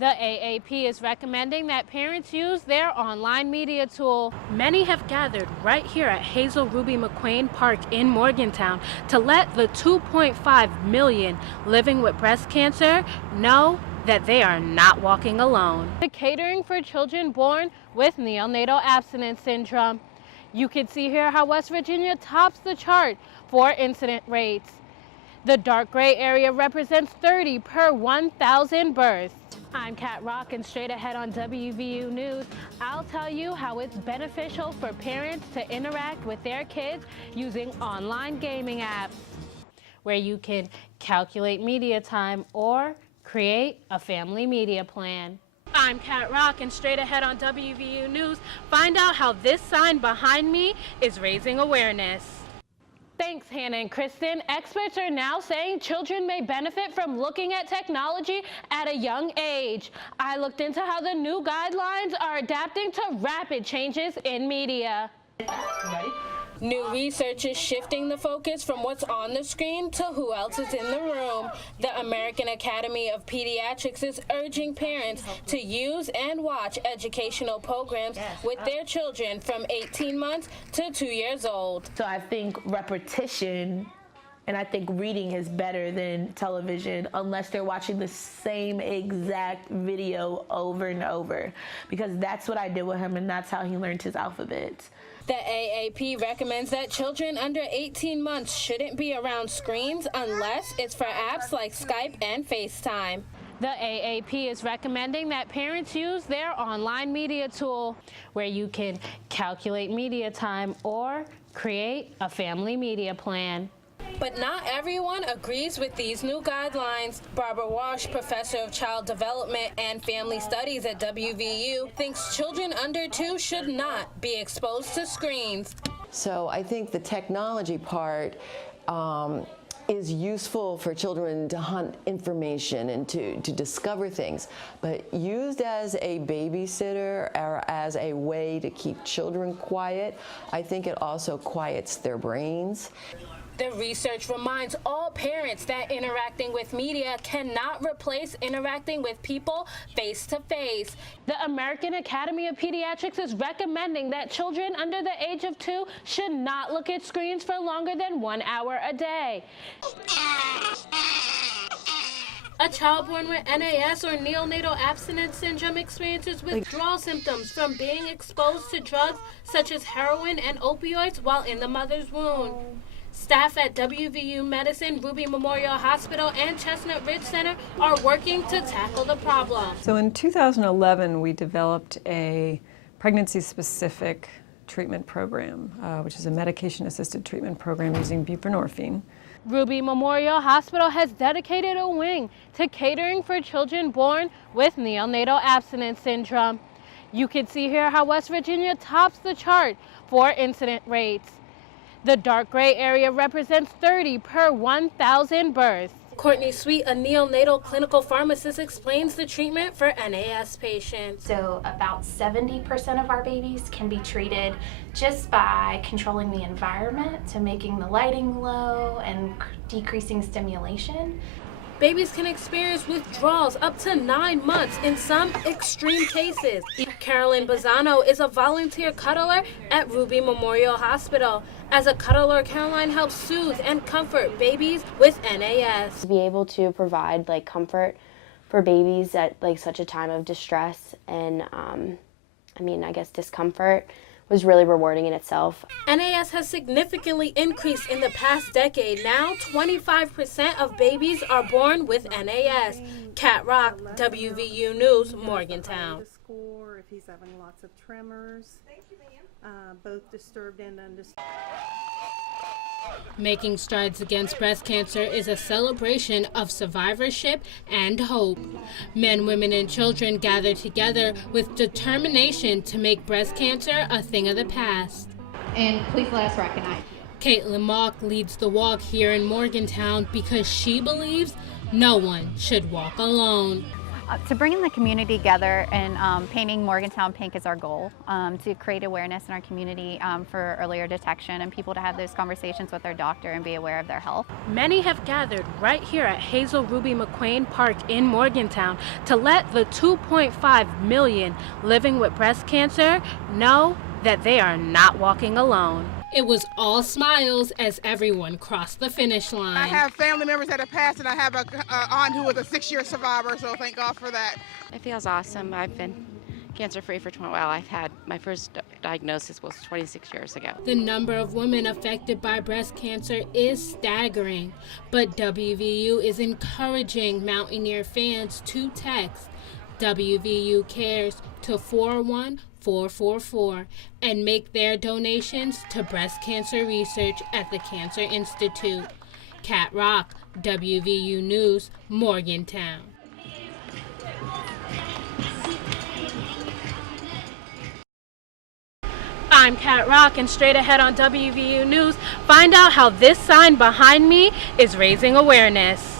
The AAP is recommending that parents use their online media tool. Many have gathered right here at Hazel Ruby McQueen Park in Morgantown to let the 2.5 million living with breast cancer know that they are not walking alone. The catering for children born with neonatal abstinence syndrome. You can see here how West Virginia tops the chart for incident rates. The dark gray area represents 30 per 1,000 births. I'm Kat Rock, and straight ahead on WVU News, I'll tell you how it's beneficial for parents to interact with their kids using online gaming apps, where you can calculate media time or create a family media plan. I'm Kat Rock, and straight ahead on WVU News, find out how this sign behind me is raising awareness. Thanks, Hannah and Kristen. Experts are now saying children may benefit from looking at technology at a young age. I looked into how the new guidelines are adapting to rapid changes in media. Ready? New research is shifting the focus from what's on the screen to who else is in the room. The American Academy of Pediatrics is urging parents to use and watch educational programs with their children from 18 months to 2 years old. So I think repetition, and I think reading is better than television unless they're watching the same exact video over and over, because that's what I did with him and that's how he learned his alphabet. The AAP recommends that children under 18 months shouldn't be around screens unless it's for apps like Skype and FaceTime. The AAP is recommending that parents use their online media tool, where you can calculate media time or create a family media plan. But not everyone agrees with these new guidelines. Barbara Walsh, professor of child development and family studies at WVU, thinks children under 2 should not be exposed to screens. So I think the technology part is useful for children to hunt information and to discover things, but used as a babysitter or as a way to keep children quiet, I think it also quiets their brains. The research reminds all parents that interacting with media cannot replace interacting with people face to face. The American Academy of Pediatrics is recommending that children under the age of 2 should not look at screens for longer than 1 hour a day. A child born with NAS or neonatal abstinence syndrome experiences withdrawal symptoms from being exposed to drugs such as heroin and opioids while in the mother's womb. Staff at WVU Medicine, Ruby Memorial Hospital, and Chestnut Ridge Center are working to tackle the problem. So in 2011, we developed a pregnancy-specific treatment program, which is a medication-assisted treatment program using buprenorphine. Ruby Memorial Hospital has dedicated a wing to catering for children born with neonatal abstinence syndrome. You can see here how West Virginia tops the chart for incident rates. The dark gray area represents 30 per 1,000 births. Courtney Sweet, a neonatal clinical pharmacist, explains the treatment for NAS patients. So about 70% of our babies can be treated just by controlling the environment, to making the lighting low and decreasing stimulation. Babies can experience withdrawals up to 9 months in some extreme cases. Carolyn Bazzano is a volunteer cuddler at Ruby Memorial Hospital. As a cuddler, Caroline helps soothe and comfort babies with NAS. To be able to provide comfort for babies at such a time of distress and I guess discomfort was really rewarding in itself. NAS has significantly increased in the past decade. Now, 25% of babies are born with NAS. Kat Rock, WVU News, Morgantown. Score if he's having lots of tremors. Thank you, ma'am. Both disturbed and undisturbed. Making strides against breast cancer is a celebration of survivorship and hope. Men, women, and children gather together with determination to make breast cancer a thing of the past. And please let us recognize you. Caitlin Mock leads the walk here in Morgantown because she believes no one should walk alone. To bring the community together and painting Morgantown pink is our goal, to create awareness in our community for earlier detection and people to have those conversations with their doctor and be aware of their health. Many have gathered right here at Hazel Ruby McQueen Park in Morgantown to let the 2.5 million living with breast cancer know that they are not walking alone. It was all smiles as everyone crossed the finish line. I have family members that have passed, and I have an aunt who was a 6-year survivor, so thank God for that. It feels awesome. I've been cancer-free for 20 Well, I've had my first diagnosis was 26 years ago. The number of women affected by breast cancer is staggering, but WVU is encouraging Mountaineer fans to text WVU Cares to 41444 and make their donations to breast cancer research at the Cancer Institute. Kat Rock, WVU News, Morgantown. I'm Kat Rock, and straight ahead on WVU News, find out how this sign behind me is raising awareness.